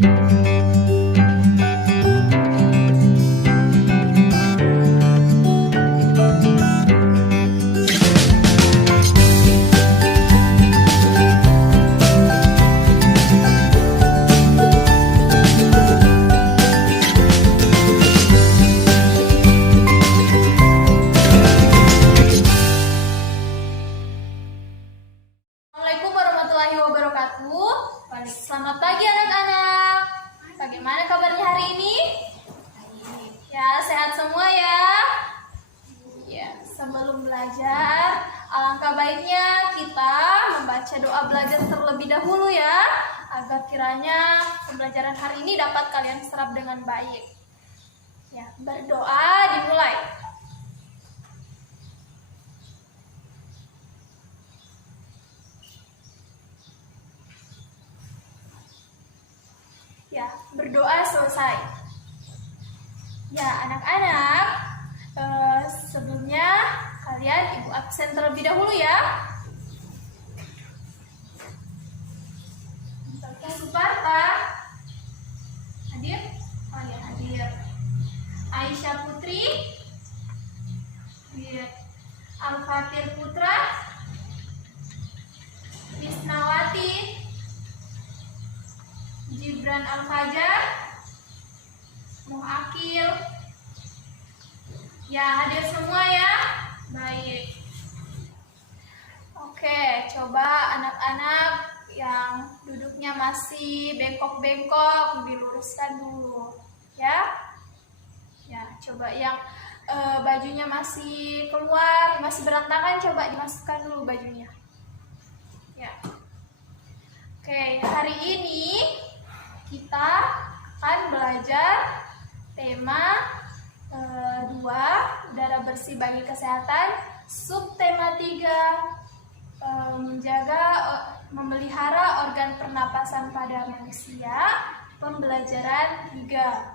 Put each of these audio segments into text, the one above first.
Assalamualaikum warahmatullahi wabarakatuh. Selamat pagi anak-anak. Bagaimana kabarnya hari ini? Ya, sehat semua ya. Ya, sebelum belajar, alangkah baiknya kita membaca doa belajar terlebih dahulu ya, agar kiranya pembelajaran hari ini dapat kalian serap dengan baik. Ya, berdoa dimulai. Ya, berdoa selesai. Ya, anak-anak, sebelumnya kalian ibu absen terlebih dahulu ya. Dr. Suparta hadir? Oh ya, hadir. Aisyah Putri hadir. Al-Fatir Putra, Misnawati, Gibran Al-Fajar, Muakil. Ya, hadir semua ya. Baik. Oke, coba anak-anak yang duduknya masih bengkok-bengkok diluruskan dulu, ya. Ya, coba yang bajunya masih keluar, masih berantakan, coba dimasukkan dulu bajunya. Ya. Oke, hari ini kita akan belajar tema 2, udara bersih bagi kesehatan, subtema 3, memelihara organ pernapasan pada manusia, pembelajaran 3.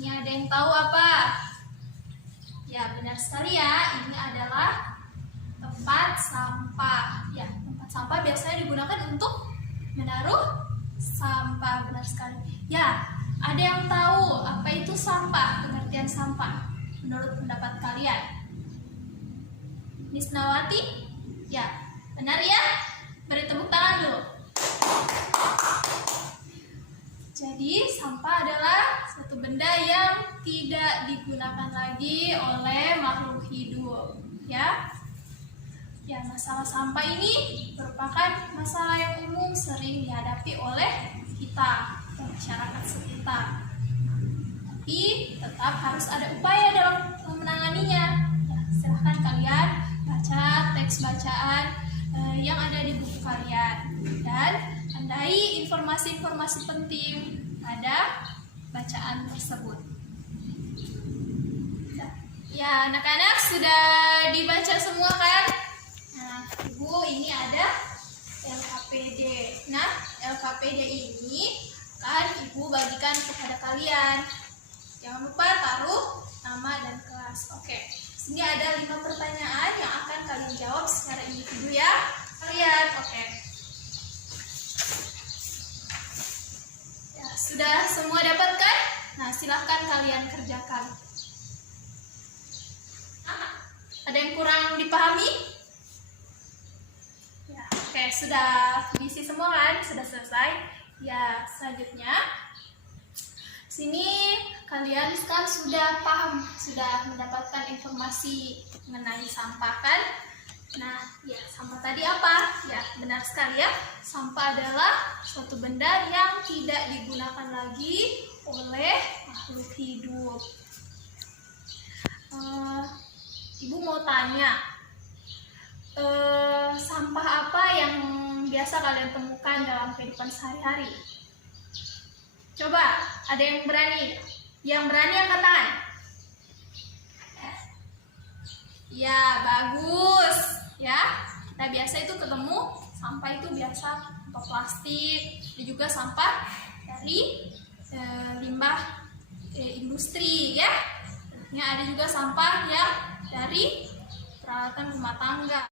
Ini ada yang tahu apa? Ya, benar sekali ya, ini adalah tempat sampah. Ya, tempat sampah biasanya digunakan untuk menaruh sampah, benar sekali. Ya, ada yang tahu apa itu sampah, pengertian sampah menurut pendapat kalian? Miss Nawati? Ya, benar ya? Beri tepuk tangan dulu. Jadi, sampah adalah suatu benda yang tidak digunakan lagi oleh makhluk hidup, ya. Ya, masalah sampah ini merupakan masalah yang umum sering dihadapi oleh kita, masyarakat sekitar. Tapi tetap harus ada upaya dalam menanganinya. Ya, silahkan kalian baca teks bacaan yang ada di buku kalian dan tandai informasi-informasi penting pada bacaan tersebut. Ya, anak-anak sudah dibaca semua kan? Ibu, ini ada LKPD. Nah, LKPD ini akan Ibu bagikan kepada kalian. Jangan lupa taruh nama dan kelas. Oke, sini ada 5 pertanyaan yang akan kalian jawab secara individu ya. Kalian, oke. Ya, sudah semua dapatkan? Nah, silahkan kalian kerjakan. Ada yang kurang dipahami? Oke, sudah diisi semua kan? Sudah selesai. Ya, selanjutnya sini kalian kan sudah paham, sudah mendapatkan informasi mengenai sampah kan? Nah, ya, sampah tadi apa? Ya, benar sekali ya. Sampah adalah suatu benda yang tidak digunakan lagi oleh makhluk hidup. Ibu mau tanya, sampah apa yang biasa kalian temukan dalam kehidupan sehari-hari? Coba, ada yang berani? Yang berani angkat tangan. Ya, bagus. Ya, kita biasa itu ketemu sampah itu biasa sampah plastik, dan juga sampah dari limbah industri ya. Ada juga sampah yang dari peralatan rumah tangga.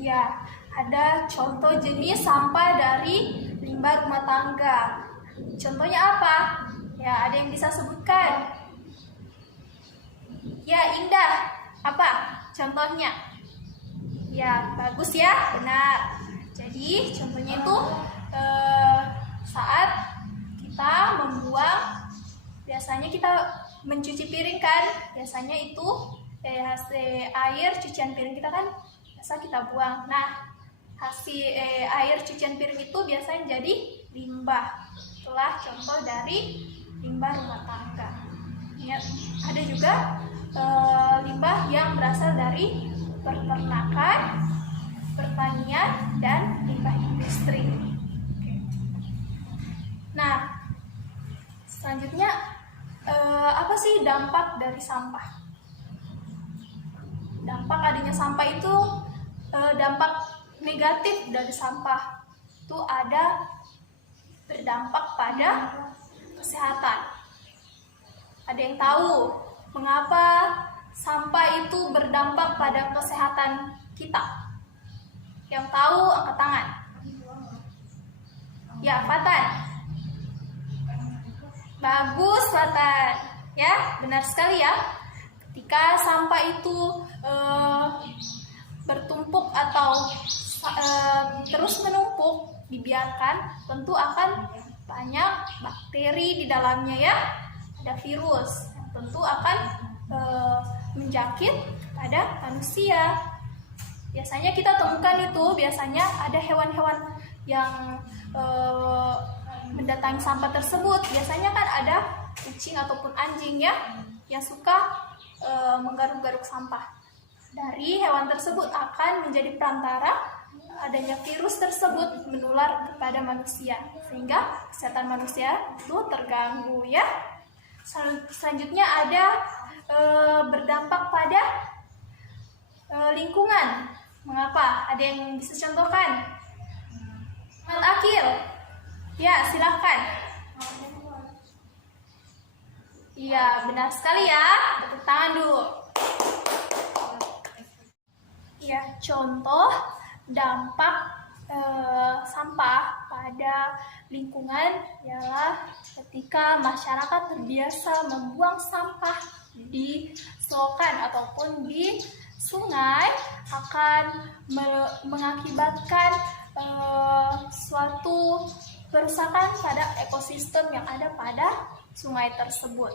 Ya, ada contoh jenis sampah dari limbah rumah tangga. Contohnya apa? Ya, ada yang bisa sebutkan? Ya, Indah. Apa contohnya? Ya, bagus ya, benar. Jadi, contohnya itu saat kita membuang, biasanya kita mencuci piring kan? Biasanya itu hasil air cucian piring kita kan biasa kita buang. Nah, hasil air cucian piring itu biasanya jadi limbah. Itulah contoh dari limbah rumah tangga. Ya, ada juga limbah yang berasal dari peternakan, pertanian, dan limbah industri. Nah, selanjutnya apa sih dampak dari sampah? Dampak adanya sampah itu, dampak negatif dari sampah itu ada berdampak pada kesehatan. Ada yang tahu mengapa sampah itu berdampak pada kesehatan kita? Yang tahu angkat tangan. Ya, Fatan. Bagus, Fatan. Ya, benar sekali ya. Ketika sampah itu bertumpuk atau terus menumpuk, dibiarkan, tentu akan banyak bakteri di dalamnya ya. Ada virus yang tentu akan menjangkit pada manusia. Biasanya kita temukan itu, biasanya ada hewan-hewan yang mendatangi sampah tersebut. Biasanya kan ada kucing ataupun anjing ya, yang suka menggaruk-garuk sampah. Dari hewan tersebut akan menjadi perantara adanya virus tersebut menular kepada manusia, sehingga kesehatan manusia itu terganggu ya. Selanjutnya ada berdampak pada lingkungan. Mengapa? Ada yang bisa contohkan? Akil. Ya, silahkan. Iya, benar sekali ya. Tepuk tangan dulu. Ya, contoh dampak sampah pada lingkungan ialah ketika masyarakat terbiasa membuang sampah di selokan ataupun di sungai, akan mengakibatkan suatu kerusakan pada ekosistem yang ada pada sungai tersebut.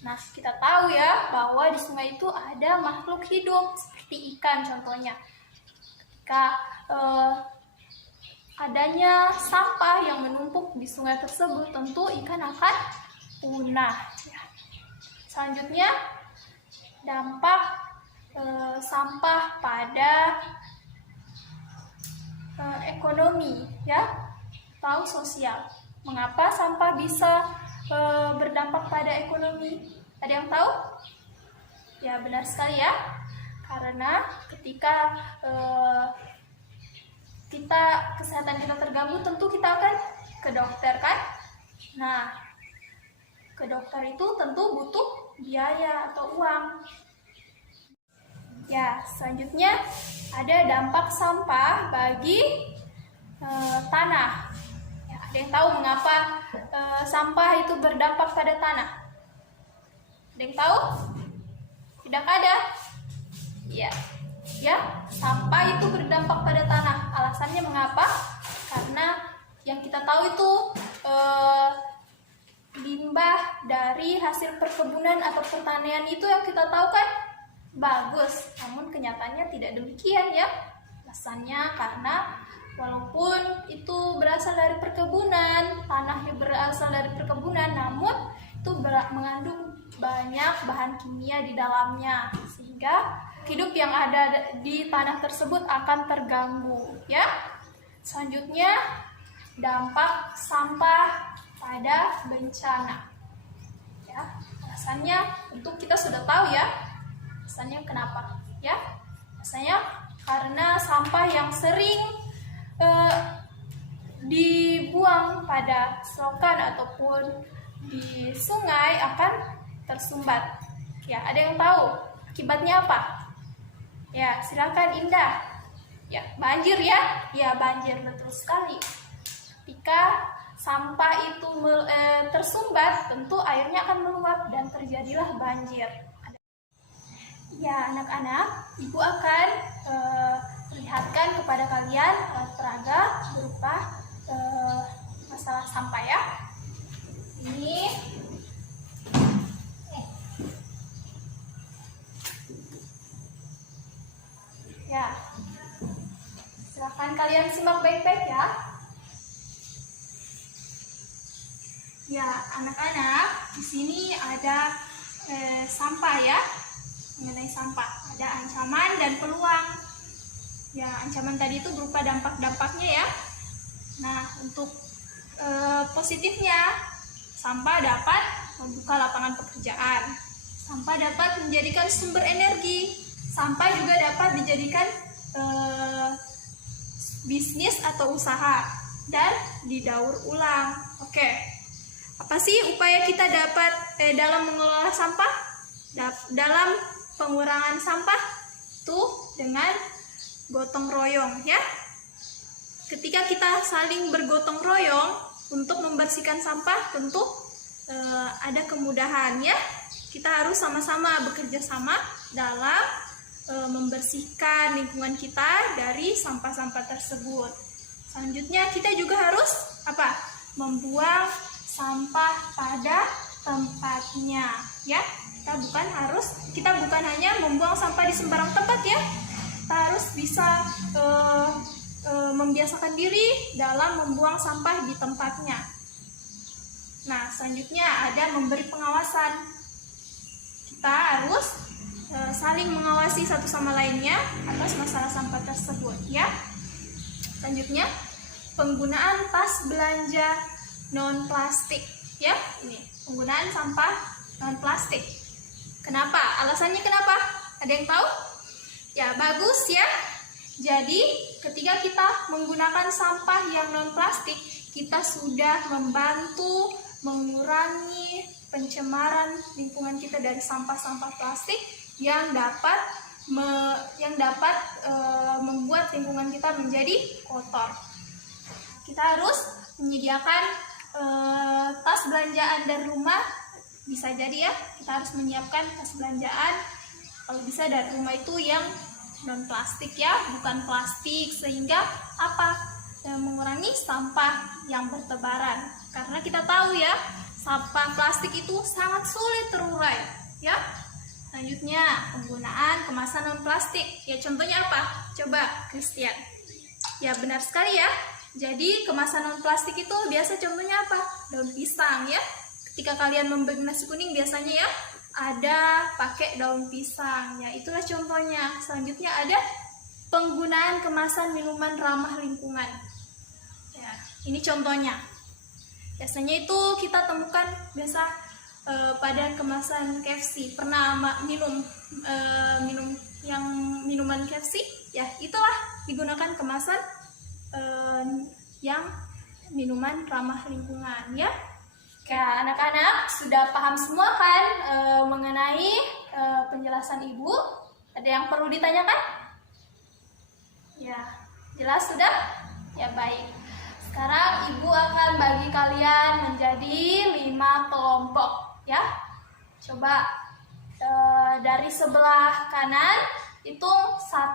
Nah, kita tahu ya bahwa di sungai itu ada makhluk hidup seperti ikan contohnya. Ketika adanya sampah yang menumpuk di sungai tersebut, tentu ikan akan punah. Selanjutnya, dampak sampah pada ekonomi ya, atau sosial. Mengapa sampah bisa berdampak pada ekonomi? Ada yang tahu? Ya, benar sekali ya. Karena ketika kesehatan kita terganggu, tentu kita akan ke dokter kan? Nah, ke dokter itu tentu butuh biaya atau uang. Ya, selanjutnya ada dampak sampah bagi tanah. Ya, ada yang tahu mengapa sampah itu berdampak pada tanah? Ada yang tahu? Tidak ada? Ya, sampah itu berdampak pada tanah. Alasannya mengapa? Karena yang kita tahu itu limbah dari hasil perkebunan atau pertanian itu yang kita tahu kan bagus, namun kenyataannya tidak demikian ya. Alasannya karena walaupun itu berasal dari perkebunan, tanahnya berasal dari perkebunan, namun itu mengandung banyak bahan kimia di dalamnya, sehingga hidup yang ada di tanah tersebut akan terganggu ya. Selanjutnya, dampak sampah pada bencana ya. Alasannya untuk kita sudah tahu ya. Alasannya kenapa ya? Alasannya karena sampah yang sering dibuang pada selokan ataupun di sungai akan tersumbat. Ya, ada yang tahu akibatnya apa? Ya, silakan Indah. Ya, banjir ya? Ya, banjir, betul sekali. Ketika tersumbat, tentu airnya akan meluap dan terjadilah banjir. Ya, anak-anak, Ibu akan perlihatkan kepada kalian alat peraga berupa masalah sampah ya. Ini ya, silakan kalian simak baik-baik ya. Ya, anak-anak, di sini ada sampah ya. Mengenai sampah, ada ancaman dan peluang. Ya, ancaman tadi itu berupa dampak-dampaknya ya. Nah, untuk positifnya, sampah dapat membuka lapangan pekerjaan. Sampah dapat menjadikan sumber energi. Sampah juga dapat dijadikan bisnis atau usaha dan didaur ulang. Oke, apa sih upaya kita dapat dalam mengelola sampah? Dalam pengurangan sampah tuh dengan gotong royong ya. Ketika kita saling bergotong royong untuk membersihkan sampah, tentu ada kemudahan ya. Kita harus sama-sama bekerja sama dalam membersihkan lingkungan kita dari sampah-sampah tersebut. Selanjutnya kita juga harus membuang sampah pada tempatnya ya. Kita bukan hanya membuang sampah di sembarang tempat ya. Kita harus bisa membiasakan diri dalam membuang sampah di tempatnya. Nah, selanjutnya ada memberi pengawasan. Kita harus saling mengawasi satu sama lainnya atas masalah sampah tersebut ya. Selanjutnya, penggunaan tas belanja non plastik ya. Ini penggunaan sampah non plastik. Kenapa? Alasannya kenapa? Ada yang tahu? Ya, bagus ya. Jadi, ketika kita menggunakan sampah yang non plastik, kita sudah membantu mengurangi pencemaran lingkungan kita dari sampah-sampah plastik yang dapat membuat lingkungan kita menjadi kotor. Kita harus menyediakan tas belanjaan dari rumah. Bisa jadi ya, kita harus menyiapkan tas belanjaan kalau bisa dari rumah itu yang non plastik ya, bukan plastik, sehingga mengurangi sampah yang bertebaran. Karena kita tahu ya, sampah plastik itu sangat sulit terurai ya. Selanjutnya, penggunaan kemasan non plastik. Ya, contohnya apa? Coba Christian. Ya, benar sekali ya. Jadi kemasan non plastik itu biasa contohnya apa? Daun pisang ya. Ketika kalian membeli nasi kuning biasanya ya ada pakai daun pisang ya, itulah contohnya. Selanjutnya ada penggunaan kemasan minuman ramah lingkungan ya, ini contohnya. Biasanya itu kita temukan pada kemasan KFC. Pernah minum minuman KFC ya, itulah digunakan kemasan yang minuman ramah lingkungan ya. Ya, anak-anak sudah paham semua kan mengenai penjelasan Ibu? Ada yang perlu ditanyakan? Ya, jelas sudah? Ya, baik. Sekarang Ibu akan bagi kalian menjadi 5 kelompok ya. Coba dari sebelah kanan hitung 1.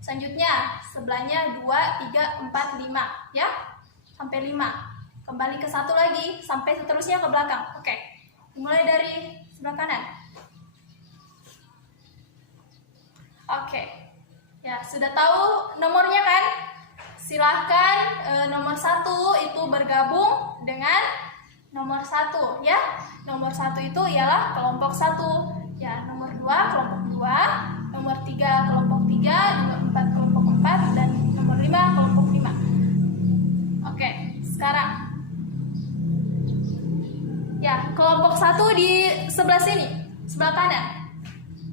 Selanjutnya sebelahnya 2, 3, 4, 5 ya. Sampai 5. Kembali ke 1 lagi, sampai seterusnya ke belakang. Oke, mulai dari sebelah kanan. Oke, ya sudah tahu nomornya kan? Silahkan nomor 1 itu bergabung dengan nomor 1 ya. Nomor 1 itu ialah kelompok 1. Ya, nomor 2 kelompok 2, nomor 3 kelompok 3, nomor 4 kelompok 4, dan nomor 5 kelompok 5. Oke, sekarang ya, kelompok 1 di sebelah sini, sebelah kanan.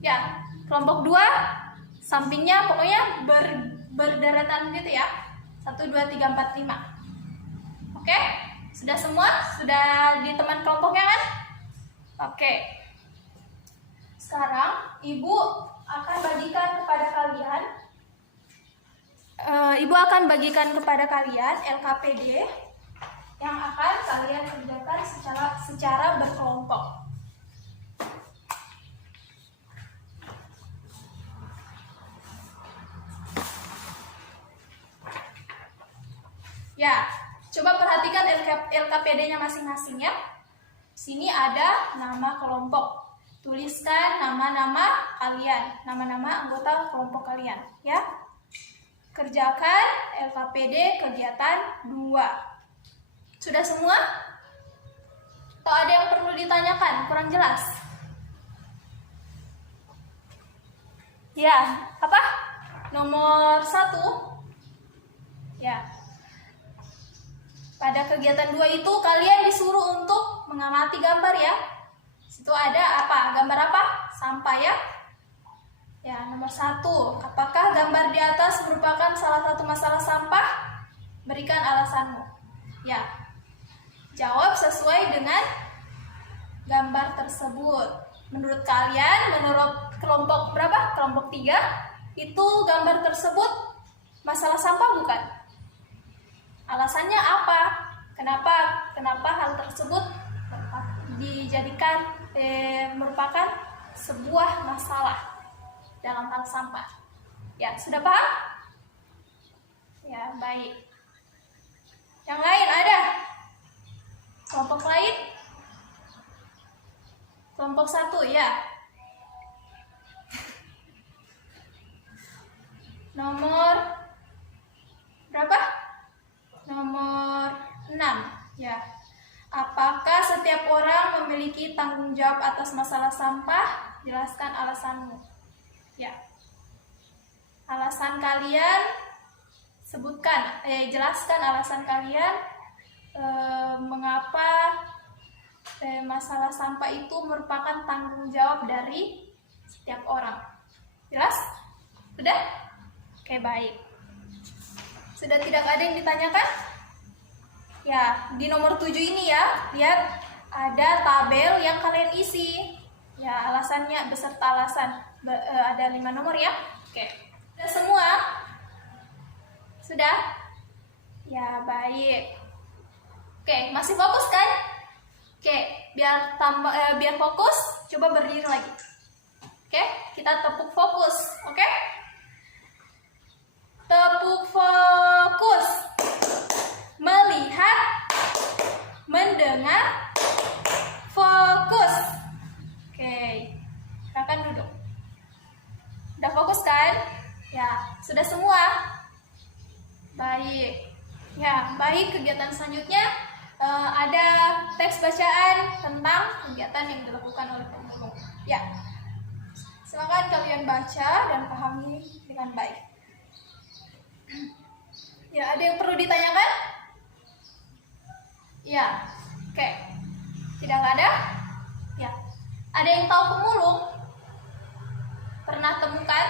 Ya, kelompok 2 sampingnya pokoknya berderetan gitu ya. 1, 2, 3, 4, 5. Oke, sudah semua? Sudah di teman kelompoknya kan? Oke. Sekarang Ibu akan bagikan kepada kalian LKPD yang akan kalian kerjakan secara berkelompok. Ya, coba perhatikan LKPD-nya masing-masing ya. Sini ada nama kelompok. Tuliskan nama-nama kalian, nama-nama anggota kelompok kalian ya. Kerjakan LKPD kegiatan 2. Sudah semua? Atau ada yang perlu ditanyakan? Kurang jelas? Ya, apa? Nomor 1. Ya. Pada kegiatan 2 itu kalian disuruh untuk mengamati gambar ya. Situ ada apa? Gambar apa? Sampah ya. Ya, nomor 1. Apakah gambar di atas merupakan salah satu masalah sampah? Berikan alasanmu. Ya. Jawab sesuai dengan gambar tersebut. Menurut kalian, menurut kelompok berapa? Kelompok 3, itu gambar tersebut masalah sampah bukan? Alasannya apa? Kenapa hal tersebut dijadikan merupakan sebuah masalah dalam hal sampah? Ya, sudah paham? Ya, baik. Yang lain ada? Kelompok lain? Kelompok 1 ya. Nomor berapa? Nomor 6 ya. Apakah setiap orang memiliki tanggung jawab atas masalah sampah? Jelaskan alasanmu. Ya. Alasan kalian sebutkan, jelaskan alasan kalian mengapa masalah sampah itu merupakan tanggung jawab dari setiap orang. Jelas? Sudah? Oke, baik. Sudah tidak ada yang ditanyakan? Ya, di nomor 7 ini ya, lihat ada tabel yang kalian isi. Ya, alasannya beserta alasan. Ada 5 nomor ya. Oke. Sudah semua? Sudah? Ya, baik. Oke, masih fokus kan? Oke, biar fokus, coba berdiri lagi. Oke, kita tepuk fokus. Oke? Tepuk fokus. Melihat, mendengar, fokus. Oke, silakan duduk. Udah fokus kan? Ya, sudah semua? Baik. Ya, baik. Kegiatan selanjutnya ada teks bacaan tentang kegiatan yang dilakukan oleh pemulung. Ya, silakan kalian baca dan pahami dengan baik. Ya, ada yang perlu ditanyakan? Ya, oke. Tidak ada? Ya. Ada yang tahu pemulung? Pernah temukan?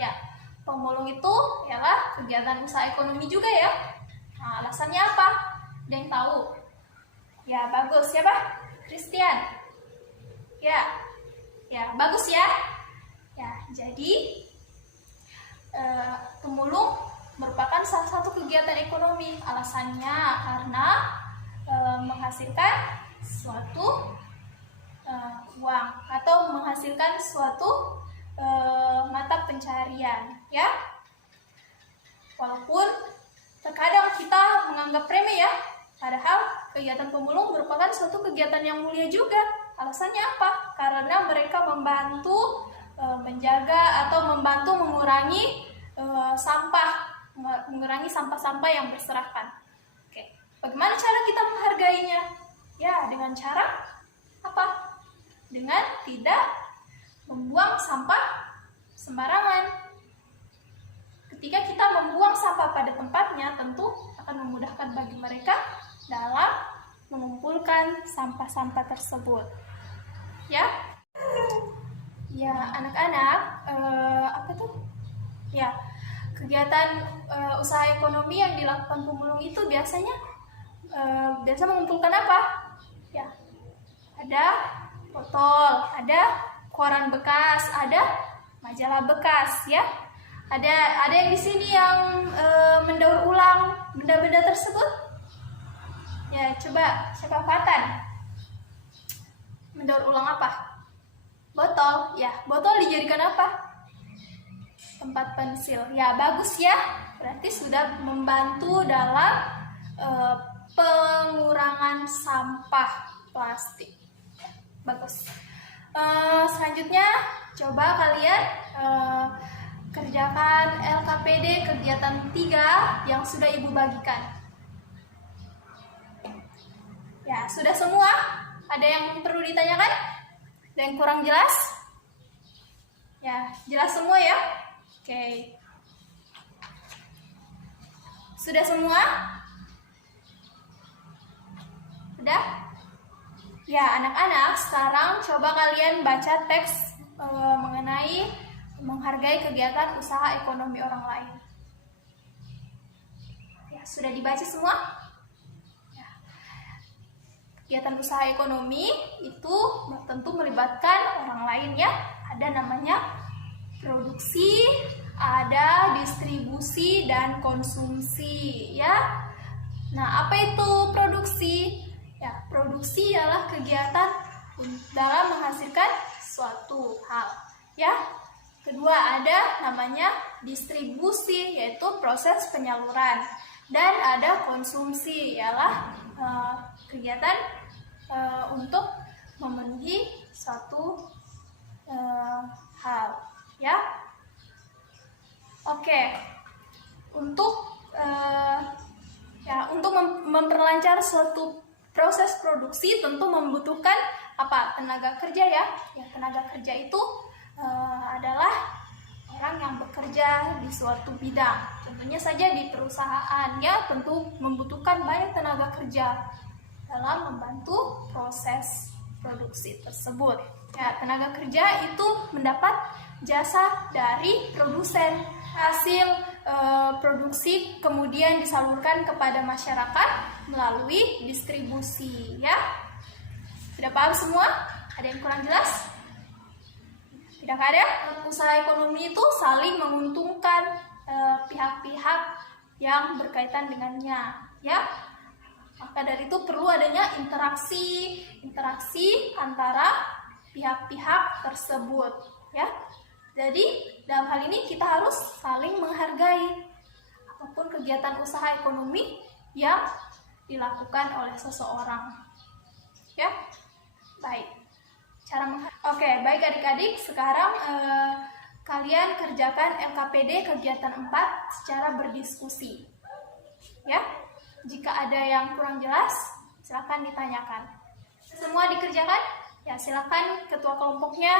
Ya, pemulung itu ialah kegiatan usaha ekonomi juga ya. Nah, alasannya apa? Ada yang tahu? Ya, bagus. Siapa? Christian. Ya. Ya, bagus ya. Ya, jadi pemulung merupakan salah satu kegiatan ekonomi. Alasannya karena menghasilkan suatu uang atau menghasilkan suatu mata pencaharian, ya. Walaupun terkadang kita menganggap remeh ya, padahal kegiatan pemulung merupakan suatu kegiatan yang mulia juga. Alasannya apa? Karena mereka membantu menjaga atau membantu mengurangi mengurangi sampah-sampah yang berserakan. Oke, bagaimana cara kita menghargainya? Ya, dengan cara apa? Dengan tidak membuang sampah sembarangan. Ketika kita membuang sampah pada tempatnya, tentu akan memudahkan bagi mereka dalam mengumpulkan sampah-sampah tersebut. Ya, ya anak-anak, apa tuh? Ya, kegiatan usaha ekonomi yang dilakukan pemulung itu biasa mengumpulkan apa? Ya, ada botol, ada koran bekas, ada majalah bekas, ya. Ada yang di sini yang mendaur ulang benda-benda tersebut? Ya, coba kesepakatan. Mendaur ulang apa? Botol. Ya, botol dijadikan apa? Tempat pensil. Ya, bagus ya. Berarti sudah membantu dalam pengurangan sampah plastik. Bagus. Selanjutnya, coba kalian kerjakan LKPD kegiatan 3 yang sudah Ibu bagikan. Ya, sudah semua? Ada yang perlu ditanyakan? Ada yang kurang jelas? Ya, jelas semua ya? Oke. Sudah semua? Sudah? Ya, anak-anak, sekarang coba kalian baca teks mengenai menghargai kegiatan usaha ekonomi orang lain. Ya, sudah dibaca semua? Kegiatan usaha ekonomi itu tentu melibatkan orang lain ya. Ada namanya produksi, ada distribusi dan konsumsi ya. Nah, apa itu produksi? Ya, produksi adalah kegiatan dalam menghasilkan suatu hal ya. Kedua ada namanya distribusi, yaitu proses penyaluran. Dan ada konsumsi, ialah kegiatan untuk memenuhi suatu hal ya. Oke. Untuk memperlancar suatu proses produksi tentu membutuhkan apa? Tenaga kerja ya. Ya, tenaga kerja itu adalah orang yang bekerja di suatu bidang. Contohnya saja di perusahaan ya, tentu membutuhkan banyak tenaga kerja dalam membantu proses produksi tersebut. Ya, tenaga kerja itu mendapat jasa dari produsen. Hasil produksi kemudian disalurkan kepada masyarakat melalui distribusi ya. Sudah paham semua? Ada yang kurang jelas? Tidak ada? Usaha ekonomi itu saling menguntungkan pihak-pihak yang berkaitan dengannya ya. Maka dari itu perlu adanya interaksi antara pihak-pihak tersebut ya. Jadi dalam hal ini kita harus saling menghargai apapun kegiatan usaha ekonomi yang dilakukan oleh seseorang ya. Baik. Oke, baik adik-adik, sekarang kalian kerjakan LKPD kegiatan 4 secara berdiskusi ya. Jika ada yang kurang jelas, silakan ditanyakan. Semua dikerjakan? Ya, silakan ketua kelompoknya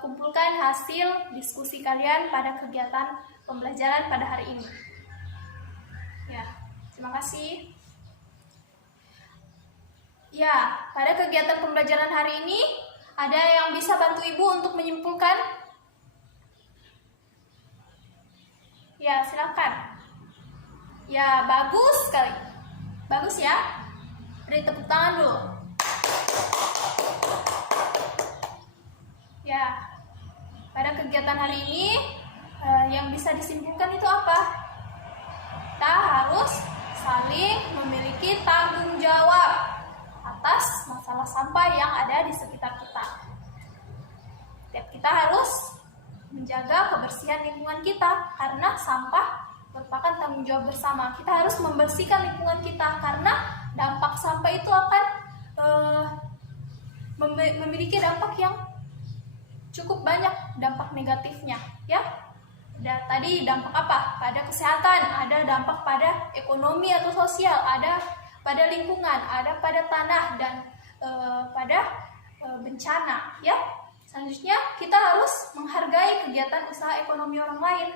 kumpulkan hasil diskusi kalian pada kegiatan pembelajaran pada hari ini. Ya, terima kasih. Ya, pada kegiatan pembelajaran hari ini, ada yang bisa bantu Ibu untuk menyimpulkan? Ya, silakan. Ya, bagus sekali. Bagus ya. Beri tepuk tangan dulu. Ya, pada kegiatan hari ini yang bisa disimpulkan itu apa? Kita harus saling memiliki tanggung jawab atas masalah sampah yang ada di sekitar kita. Kita harus menjaga kebersihan lingkungan kita karena sampah merupakan tanggung jawab bersama. Kita harus membersihkan lingkungan kita karena dampak sampah itu akan memiliki dampak yang cukup banyak, dampak negatifnya ya. Ada tadi dampak apa? Pada kesehatan, ada dampak pada ekonomi atau sosial, ada pada lingkungan, ada pada tanah dan pada bencana ya. Selanjutnya kita harus menghargai kegiatan usaha ekonomi orang lain.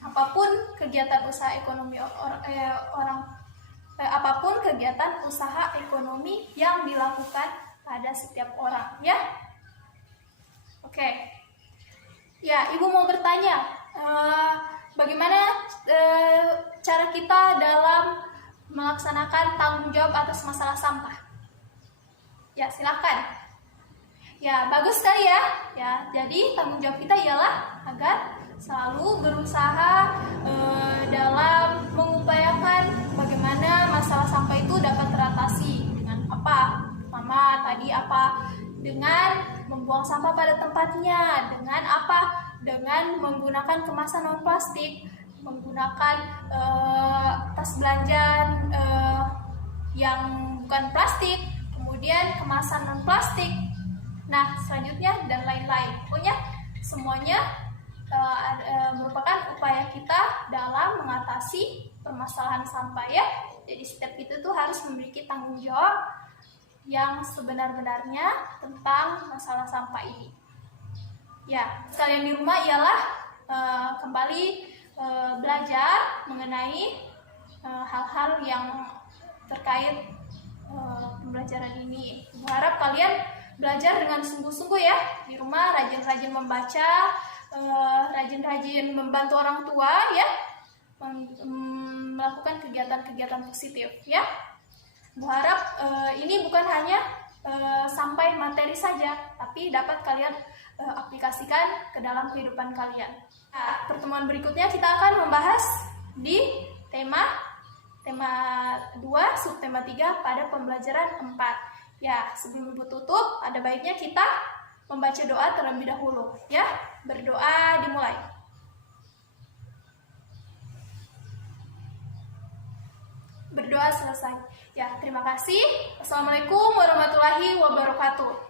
Apapun kegiatan usaha ekonomi apapun kegiatan usaha ekonomi yang dilakukan pada setiap orang ya. Oke. Ya, Ibu mau bertanya, bagaimana cara kita dalam melaksanakan tanggung jawab atas masalah sampah? Ya, silakan. Ya, bagus sekali ya. Ya, jadi tanggung jawab kita ialah agar selalu berusaha dalam mengupayakan bagaimana masalah sampah itu pertama tadi apa? Dengan membuang sampah pada tempatnya. Dengan apa? Dengan menggunakan kemasan non plastik, menggunakan tas belanja yang bukan plastik, kemudian kemasan non plastik. Nah, selanjutnya dan lain-lain. Pokoknya semuanya merupakan upaya kita dalam mengatasi permasalahan sampah ya. Jadi setiap kita tuh harus memiliki tanggung jawab yang sebenar-benarnya tentang masalah sampah ini. Ya, sekalian di rumah ialah kembali belajar mengenai hal-hal yang terkait pembelajaran ini. Berharap kalian belajar dengan sungguh-sungguh ya di rumah, rajin-rajin membaca, rajin-rajin membantu orang tua ya, melakukan kegiatan-kegiatan positif ya. Berharap ini bukan hanya sampai materi saja, tapi dapat kalian aplikasikan ke dalam kehidupan kalian. Nah, pertemuan berikutnya kita akan membahas di tema 2, subtema 3 pada pembelajaran 4. Ya, sebelum ibu tutup, ada baiknya kita membaca doa terlebih dahulu. Ya, berdoa dimulai. Berdoa selesai. Ya, terima kasih. Assalamualaikum warahmatullahi wabarakatuh.